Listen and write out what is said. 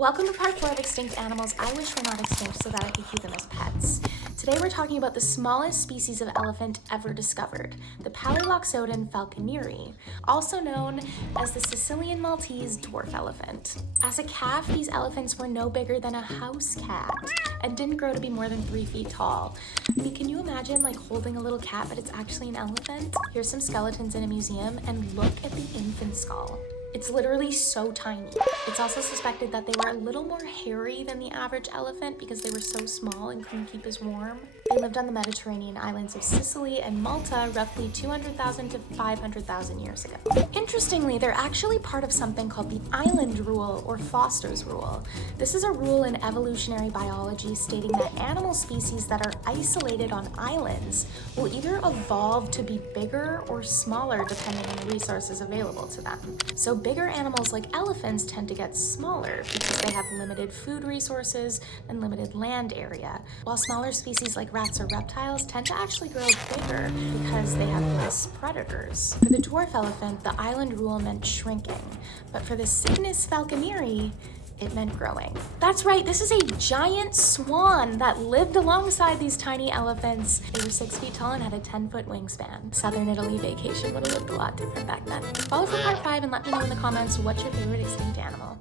Welcome to part 4 of Extinct Animals I Wish Were Not Extinct so that I could keep them as pets. Today we're talking about the smallest species of elephant ever discovered, the Paliloxodon falconeri, also known as the Sicilian Maltese dwarf elephant. As a calf, these elephants were no bigger than a house cat and didn't grow to be more than 3 feet tall. I mean, can you imagine holding a little cat, but it's actually an elephant? Here's some skeletons in a museum, and look at the infant skull. It's literally so tiny. It's also suspected that they were a little more hairy than the average elephant because they were so small and couldn't keep as warm. They lived on the Mediterranean islands of Sicily and Malta roughly 200,000 to 500,000 years ago. Interestingly, they're actually part of something called the island rule or Foster's rule. This is a rule in evolutionary biology stating that animal species that are isolated on islands will either evolve to be bigger or smaller depending on the resources available to them. So bigger animals like elephants tend to get smaller because they have limited food resources and limited land area, while smaller species like rats or reptiles tend to actually grow bigger because they have less predators. For the dwarf elephant, the island rule meant shrinking, but for the Cygnus falconeri, it meant growing. That's right, this is a giant swan that lived alongside these tiny elephants. They were 6 feet tall and had a 10-foot wingspan. Southern Italy vacation would have looked a lot different back then. Follow for part 5 and let me know in the comments what's your favorite extinct animal.